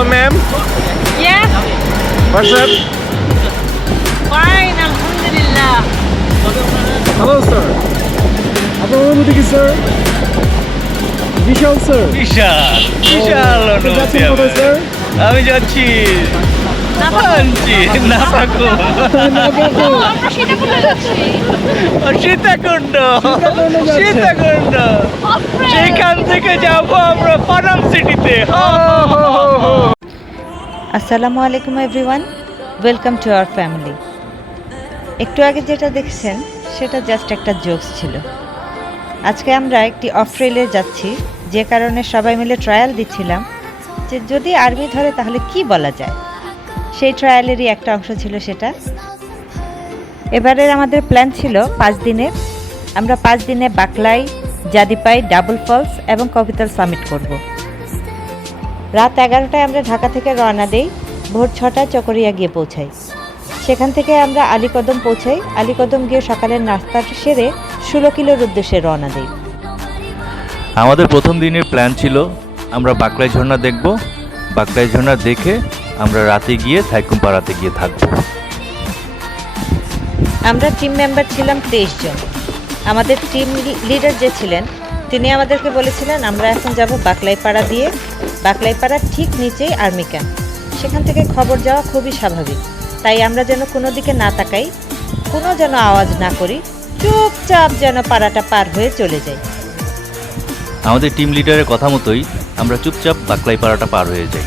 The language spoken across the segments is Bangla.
Hello, ma'am. Yes, What's up? fine, alhamdulillah. Hello, sir. আপনার অনুভূতি কি স্যার? বিশাল স্যার। বিশাল বিশাল আপনি অনুভূতি যাচ্ছেন কোথায় স্যার? আমি যাচ্ছি নাপাঞ্চি নাপাকো আমরা সেটা বলে যাচ্ছি। সীতাকুণ্ড যাচ্ছেন। সীতাকুণ্ড সেখান থেকে যাব আমরা পানাম সিটিতে আসসালামু আলাইকুম everyone, welcome to our family. একটু আগে যেটা দেখছেন সেটা জাস্ট একটা জোকস ছিল। আজকে আমরা একটি অফ রেলে যাচ্ছি, যে কারণে সবাই মিলে ট্রায়াল দিচ্ছিলাম যে যদি আর্মি ধরে তাহলে কি বলা যায়। সেই ট্রায়ালেরই একটা অংশ ছিল সেটা। এবারের আমাদের প্ল্যান ছিল 5 দিনের। আমরা 5 দিনে বাকলাই, জাদিপাই, ডাবল ফলস এবং কবিতাল সামিট করব। রাত 11টায় আমরা ঢাকা থেকে রওনা দেই, ভোর 6টায় চকরিয়া গিয়ে পৌঁছাই। সেখান থেকে আমরা আলীকদম পৌঁছাই। আলীকদম গিয়ে সকালের নাস্তাটা সেরে 16 কিলোর উদ্দেশ্যে রওনা দিই। আমাদের প্রথম দিনের প্ল্যান ছিল আমরা বাকলাই ঝর্ণা দেখব। বাকলাই ঝর্ণা দেখে আমরা রাতে গিয়ে থাইকুমপাড়াতে গিয়ে থাকবো। আমরা টিম মেম্বার ছিলাম 23 জন। আমাদের টিম লিডার যে ছিলেন তিনি আমাদেরকে বলেছিলেন আমরা এখন যাব বাকলাইপাড়া দিয়ে। বাকলাইপাড়ার ঠিক নিচেই আর্মি ক্যাম্প। সেখান থেকে খবর যাওয়া খুবই স্বাভাবিক, তাই আমরা যেন কোনো দিকে না তাকাই, কোনো যেন আওয়াজ না করি, চুপচাপ যেন পাড়াটা পার হয়ে চলে যাই। আমাদের টিম লিডারের কথা মতোই আমরা চুপচাপ বাকলাই পাড়াটা পার হয়ে যাই।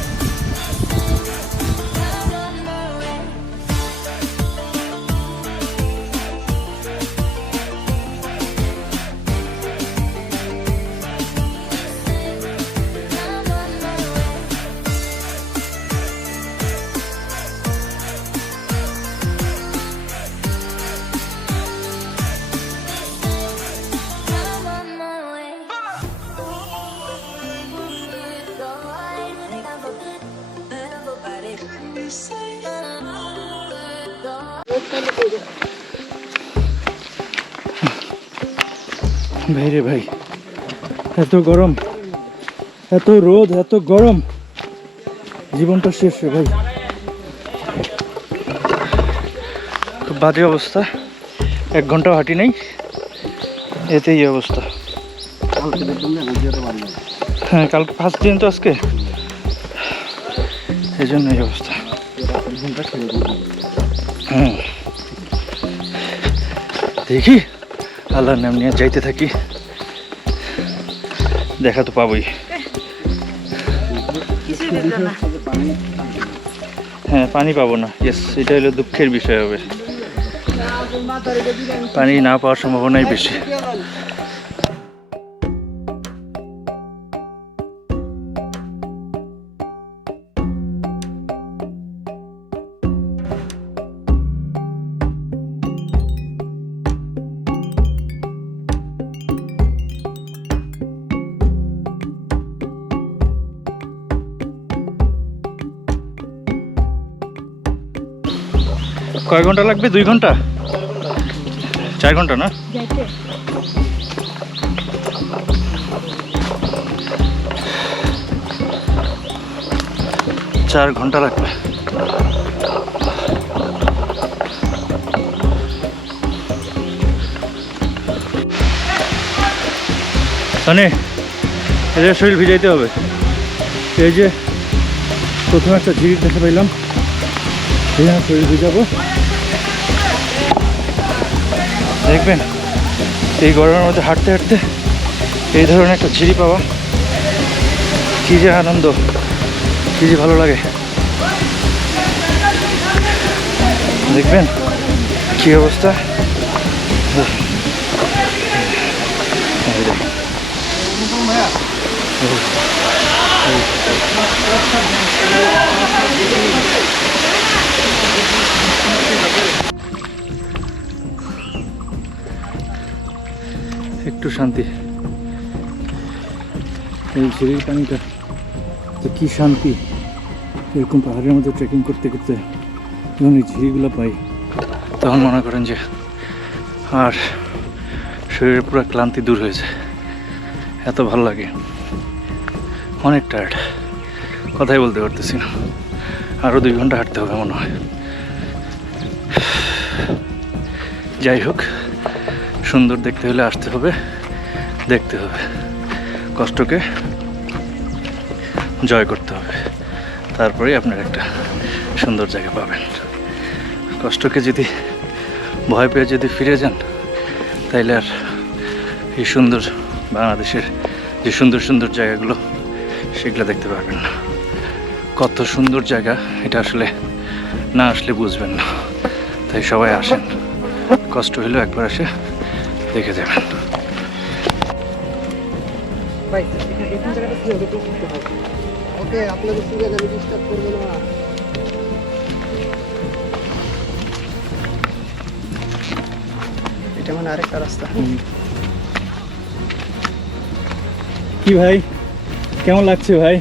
ভাই রে ভাই, এত গরম, এত রোদ, এত গরম, জীবনটা শেষ রে ভাই। খুব বাজে অবস্থা, 1 ঘন্টাও হাঁটি নেই, এতেই এই অবস্থা। হ্যাঁ, কালকে 5 দিন তো আজকে, এই জন্য এই অবস্থা। হুম, দেখি আল্লাহর নাম নিয়ে যাইতে থাকি, দেখা তো পাবোই। হ্যাঁ, পানি পাবো না, ইয়েস, এটা হলো দুঃখের বিষয় হবে। পানি না পাওয়ার সম্ভাবনাই বেশি। কয় ঘন্টা লাগবে? 2 ঘন্টা, 4 ঘন্টা না? 4 ঘন্টা লাগবে। মানে এদের শরীর ভিজাইতে হবে। এই যে প্রথমে একটা ঝিরিক দেখে পাইলাম, এখানে শরীর ভিজাবো। দেখবেন এই গরমের মধ্যে হাঁটতে হাঁটতে এই ধরনের একটা ঝিরি পাওয়া কী যে আনন্দ, কী যে ভালো লাগে। দেখবেন কী অবস্থা। একটু শান্তি, এই ঝিরির পানিটা যে কী শান্তি। এরকম পাহাড়ের মধ্যে ট্রেকিং করতে করতে যখন এই ঝিরিগুলো পাই তখন মনে করেন যে আর শরীরের পুরো ক্লান্তি দূর হয়েছে। এত ভালো লাগে, অনেক টায়ার্ড, কথাই বলতে পারতেছি না। আরও 2 ঘন্টা হাঁটতে হবে মনে হয়। যাই হোক, সুন্দর দেখতে হলে আসতে হবে, দেখতে হবে, কষ্টকে জয় করতে হবে, তারপরেই আপনার একটা সুন্দর জায়গা পাবেন। কষ্টকে যদি ভয় পেয়ে যদি ফিরে যান, তাইলে আর এই সুন্দর বাংলাদেশের যে সুন্দর সুন্দর জায়গাগুলো সেগুলো দেখতে পারবেন না। কত সুন্দর জায়গা এটা আসলে না আসলে বুঝবেন না। তাই সবাই আসেন, কষ্ট হলেও একবার এসে দেখে যাবেন। ওকে, আপনাদের সুবিধা আমি ডিস্টার্ব করবো না। এটা মানে আরেকটা রাস্তা। কি ভাই, কেমন লাগছে ভাই?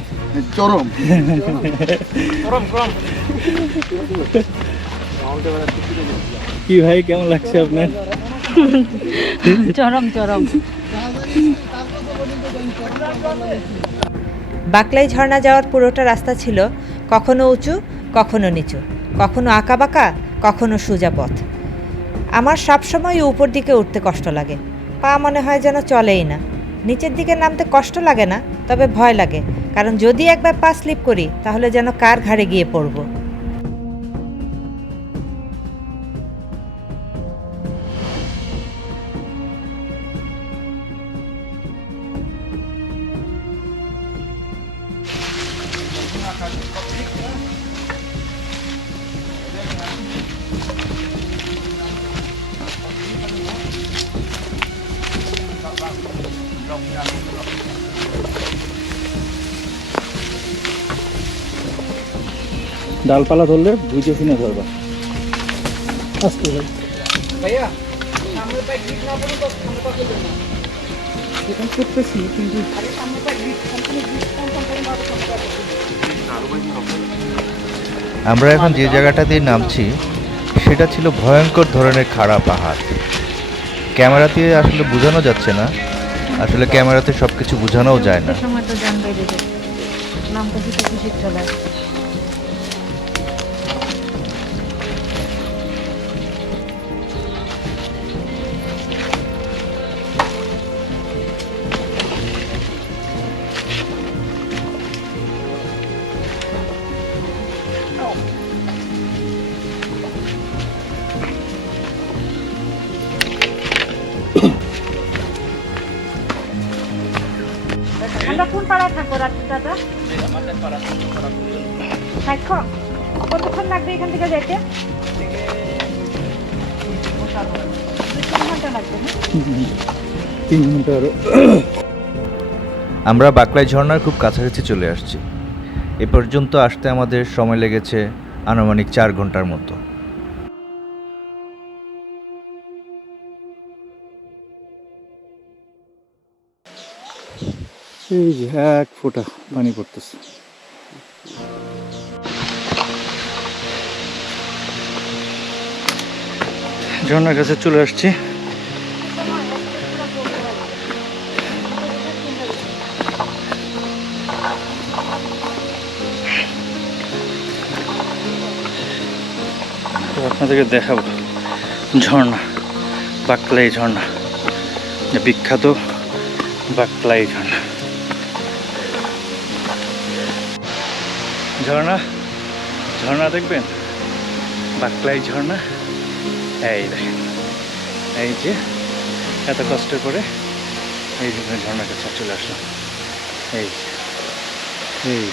চরম। কি ভাই, কেমন লাগছে আপনার? চরম চরম। বাকলাই ঝর্ণা যাওয়ার পুরোটা রাস্তা ছিল কখনো উঁচু, কখনো নিচু, কখনো আঁকাবাঁকা, কখনো সোজা পথ। আমার সবসময় উপর দিকে উঠতে কষ্ট লাগে, পা মনে হয় যেন চলেই না। নিচের দিকে নামতে কষ্ট লাগে না, তবে ভয় লাগে, কারণ যদি একবার পা স্লিপ করি তাহলে যেন কার ঘাড়ে গিয়ে পড়ব। ডালপালা ধরলে বুঝে শুনে ধরবা। আস্তে ভাই। ভাইয়া, সামনে পায়ে গ্রিপ না পড়ুন তো সামনে পাশে দেন না। এখন করতেছি কিন্তু আরে সামনে পায়ে গ্রিপ সম্পূর্ণ গ্রিপ কনফার্ম করে মারো সামনে পায়ে। আমরা এখন যে জায়গাটা দিয়ে নামছি সেটা ছিল ভয়ঙ্কর ধরনের খাড়া পাহাড়। ক্যামেরা দিয়ে আসলে বোঝানো যাচ্ছে না, আসলে ক্যামেরাতে সব কিছু বোঝানোও যায় না। সময় তো জান বেড়ে যায়, নামটা কিছু খুশি চলে আসে। আমরা কোন পাড়ায় থাকবো রাত্রি দাদা? থাকো। কতক্ষণ লাগবে এখান থেকে যেতে? 2-3 ঘন্টা লাগবে। 3 ঘন্টা আরো। আমরা বাকলাই ঝর্ণার খুব কাছাকাছি চলে আসছি। এ পর্যন্ত আসতে আমাদের সময় লেগেছে আনুমানিক 4 ঘন্টার মতো। এই যে 1 ফোঁটা পানি পড়তেছে। ঝর্ণার কাছে চলে আসছি। তো আপনাদেরকে দেখাবো ঝর্ণা, বাকলাই ঝর্ণা, যে বিখ্যাত বাকলাই ঝর্ণা। ঝর্ণা ঝর্ণা দেখবেন, বাকলাই ঝর্ণা। এই দেখেন, এই যে এত কষ্ট করে এই জন্য ঝর্ণার কাছে চলে আসলাম। এই এই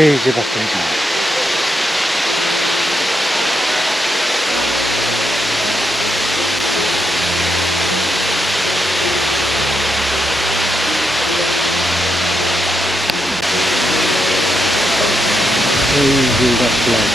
এই যে বাকলাই ঝর্ণা। এই যে বাকলাই।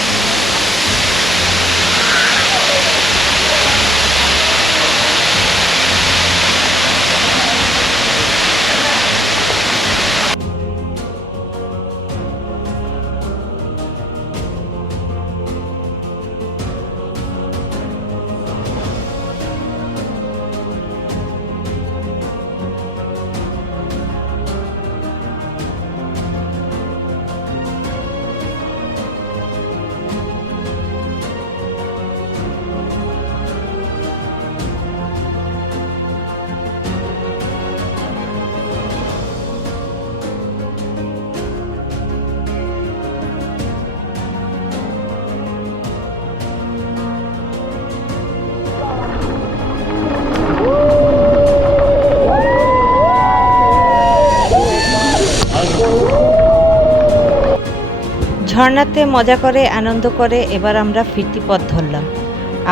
ঝর্ণাতে মজা করে আনন্দ করে এবার আমরা ফিরতি পথ ধরলাম।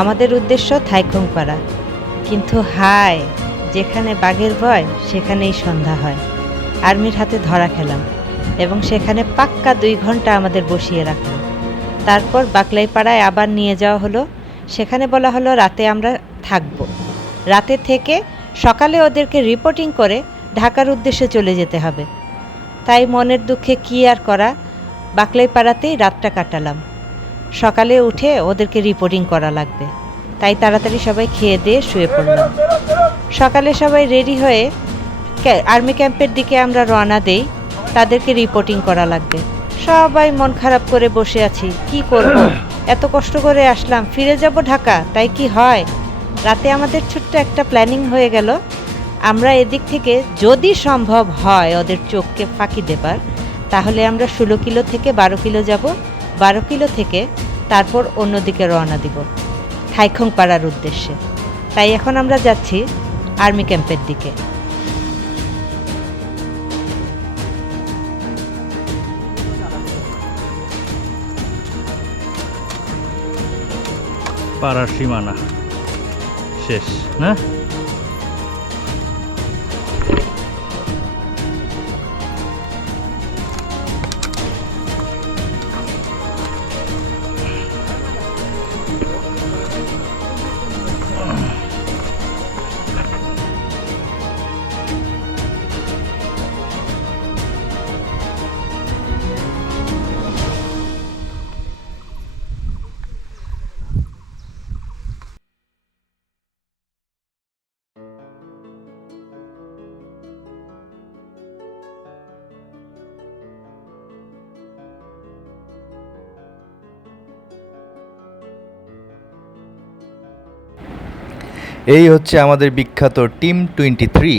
আমাদের উদ্দেশ্য থাইখংপাড়া। কিন্তু হায়, যেখানে বাঘের ভয় সেখানেই সন্ধ্যা হয়। আর্মির হাতে ধরা খেলাম এবং সেখানে পাক্কা 2 ঘন্টা আমাদের বসিয়ে রাখলো। তারপর বাকলাই পাড়ায় আবার নিয়ে যাওয়া হলো। সেখানে বলা হলো রাতে আমরা থাকব। রাতে থেকে সকালে ওদেরকে রিপোর্টিং করে ঢাকার উদ্দেশ্যে চলে যেতে হবে। তাই মনের দুঃখে কী আর করা, বাকলাই পাড়াতেই রাতটা কাটালাম। সকালে উঠে ওদেরকে রিপোর্টিং করা লাগবে, তাই তাড়াতাড়ি সবাই খেয়ে দিয়ে শুয়ে পড়লাম। সকালে সবাই রেডি হয়ে আর্মি ক্যাম্পের দিকে আমরা রওনা দেই। তাদেরকে রিপোর্টিং করা লাগবে। সবাই মন খারাপ করে বসে আছি, কি করব, এত কষ্ট করে আসলাম, ফিরে যাব ঢাকা, তাই কি হয়? রাতে আমাদের ছোট্ট একটা প্ল্যানিং হয়ে গেল। আমরা এদিক থেকে যদি সম্ভব হয় ওদের চোখকে ফাঁকি দেবার, তাহলে আমরা 16 কিলো থেকে 12 কিলো যাব। 12 কিলো থেকে তারপর অন্যদিকে রওনা দিব থাইখংপাড়ার উদ্দেশ্যে। তাই এখন আমরা যাচ্ছি আর্মি ক্যাম্পের দিকে। পাড়ার সীমানা শেষ না? এই হচ্ছে আমাদের বিখ্যাত টিম 23।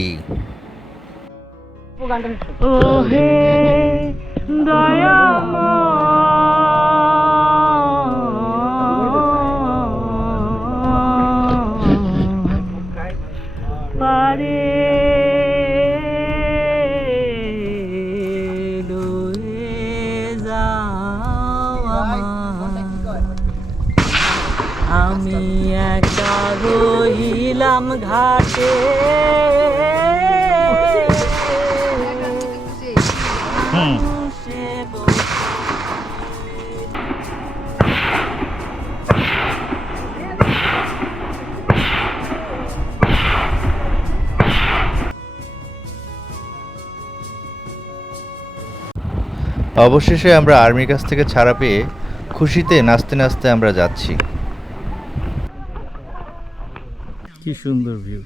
ওহে পারে আমি একা রইলাম ঘাটে, অবশেষে আমরা আর্মির কাছ থেকে ছাড়া পেয়ে খুশিতে নাচতে নাচতে আমরা যাচ্ছি। কি সুন্দর ভিউ,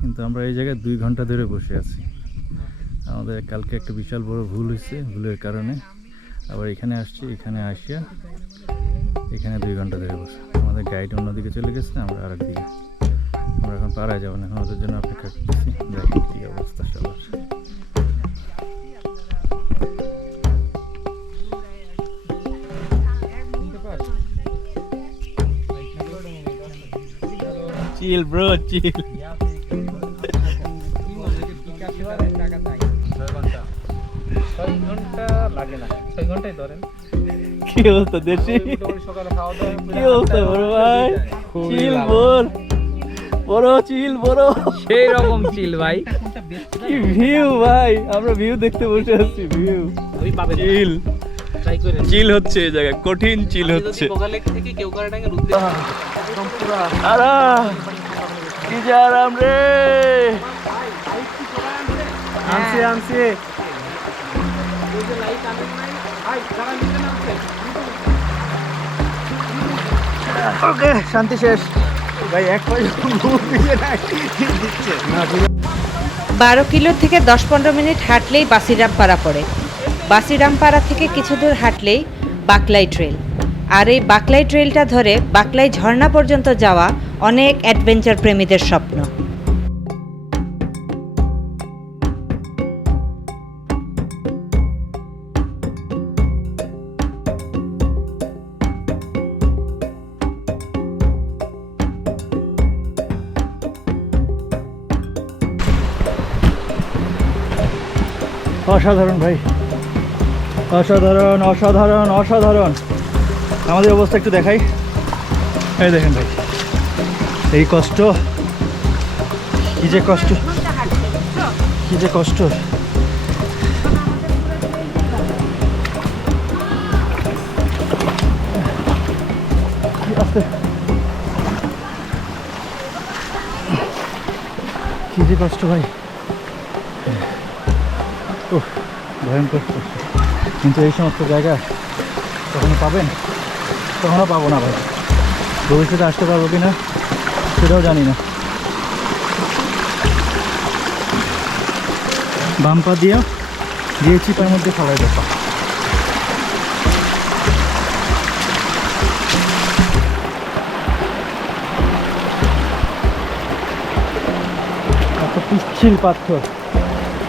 কিন্তু আমরা এই জায়গায় 2 ঘন্টা ধরে বসে আছি। আমাদের কালকে একটা বিশাল বড় ভুল হয়েছে, ভুলের কারণে আবার এখানে আসছি। এখানে আসিয়া এখানে 2 ঘন্টা ধরে বসে আমাদের গাইড অন্যদিকে চলে গেছে, আমরা আরেক দিকে। আমরা এখন পাড়ায় যাবো না, এখন ওদের জন্য অপেক্ষা করতেছি। দেখি কি অবস্থা সবার। চিল ব্রো, চিল। কি অবস্থা দেশি? কি অবস্থা বড় ভাই? চিল বল বড়, চিল বড়, সেই রকম চিল ভাই। কি ভিউ ভাই, আমরা ভিউ দেখতে বসে আছি। ভিউ চিল চিল হচ্ছে এই জায়গায়, কঠিন চিল হচ্ছে। আরা কি যে আরাম রে, আনছি আনছি। ওকে, শান্তি শেষ ভাই। 12 কিলো থেকে 10-15 মিনিট হাঁটলেই বাসিরামপাড়া পড়ে। বাসিরামপাড়া থেকে কিছু দূর হাঁটলেই বাকলাই ট্রেল। আর এই বাকলাই ট্রেলটা ধরে বাকলাই ঝর্ণা পর্যন্ত যাওয়া অনেক অ্যাডভেঞ্চার প্রেমীদের স্বপ্ন। অসাধারণ ভাই, অসাধারণ অসাধারণ অসাধারণ। আমাদের অবস্থা একটু দেখাই। এই দেখেন ভাই, এই কষ্ট, কি যে কষ্ট, কি যে কষ্ট। কি যে কষ্ট ভাই, ও ভয়ঙ্কর কষ্ট। কিন্তু এই সমস্ত জায়গা কখনো পাবেন, কখনো পাবো না ভাই। ভবিষ্যতে আসতে পারবো কি না সেটাও জানি না। বাম পা দিয়েছি, তার মধ্যে খালাই দেখা। এত পিচ্ছিল পাথর,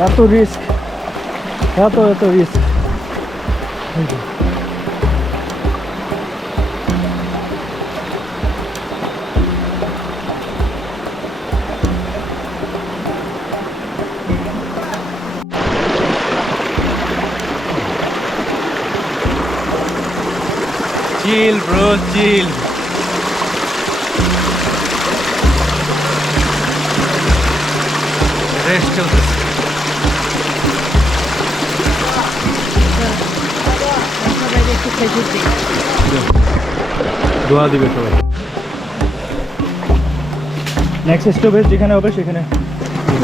এত রিস্ক, এত রিস্ক। চিল ব্রো, চিল। রেস্ট চলতেছে। একটু খেজুর দিই। দোয়া দিবে সবাই। নেক্সট স্টপেজ যেখানে হবে সেখানে দিব।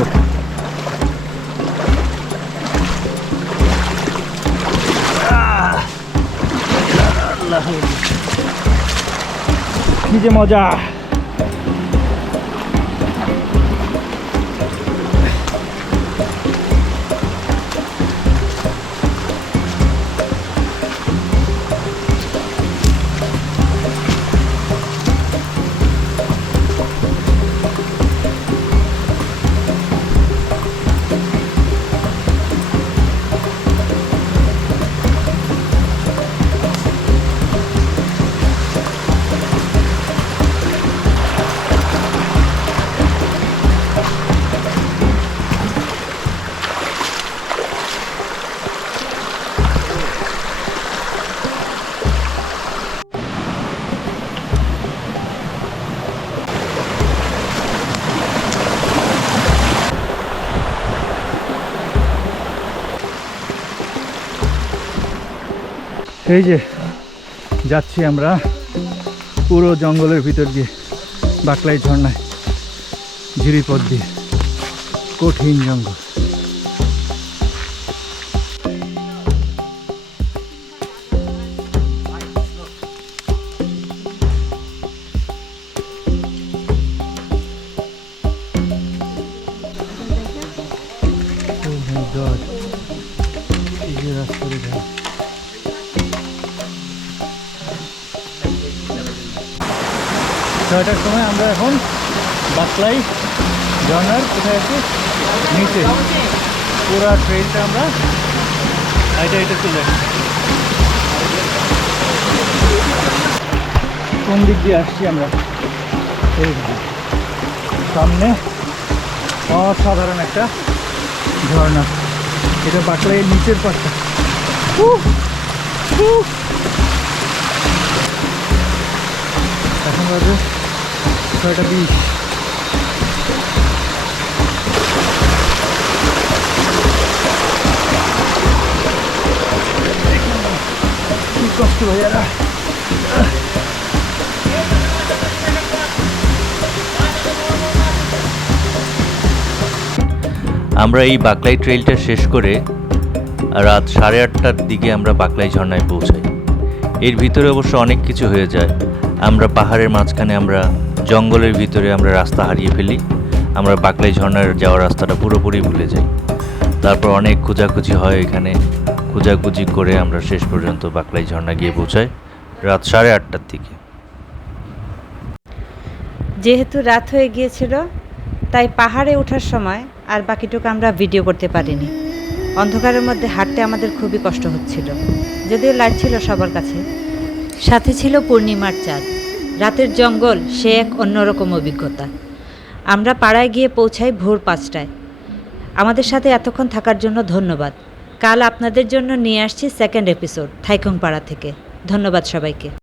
কি যে মজা। এই যে যাচ্ছি আমরা পুরো জঙ্গলের ভিতর দিয়ে, বাকলাই ঝর্ণায়, ঝিরিপথ দিয়ে, কঠিন জঙ্গল। Oh my God, এই যে রাস্তা দেখা। ছয়টার সময় আমরা এখন বাকলাই ঝর্ণার কোথায় আছি, নিচে। পুরো ট্রেনটা আমরা এটা চলে আসছি। কোন দিক দিয়ে আসছি আমরা, এই সামনে অসাধারণ একটা ঝর্ণা। এটা বাকলাইয়ের নিচের পাশটা। এখন বাজে 6:20। কি কষ্ট ভাইয়ারা। আমরা এই বাকলাই ট্রেইলটা শেষ করে রাত 8:30টার দিকে আমরা বাকলাই ঝর্ণায় পৌঁছাই। এর ভিতরে অবশ্য অনেক কিছু হয়ে যায়। আমরা পাহাড়ের মাঝখানে, আমরা জঙ্গলের ভিতরে আমরা রাস্তা হারিয়ে ফেলি। আমরা বাকলাই ঝর্ণার যাওয়ার রাস্তাটা পুরোপুরি ভুলে যাই। তারপর অনেক খোঁজাখুঁজি হয়, এখানে খোঁজাখুঁজি করে আমরা শেষ পর্যন্ত বাকলাই ঝর্ণা গিয়ে পৌঁছাই রাত 8:30টার দিকে। যেহেতু রাত হয়ে গিয়েছিল তাই পাহাড়ে ওঠার সময় আর বাকিটুকু আমরা ভিডিও করতে পারিনি। অন্ধকারের মধ্যে হাঁটতে আমাদের খুবই কষ্ট হচ্ছিল, যদিও লাইট ছিল সবার কাছে। সাথে ছিল পূর্ণিমার চাঁদ। রাতের জঙ্গল সে এক অন্যরকম অভিজ্ঞতা। আমরা পাড়ায় গিয়ে পৌঁছাই ভোর 5টায়। আমাদের সাথে এতক্ষণ থাকার জন্য ধন্যবাদ। কাল আপনাদের জন্য নিয়ে আসছি সেকেন্ড এপিসোড থাইকং পাড়া থেকে। ধন্যবাদ সবাইকে।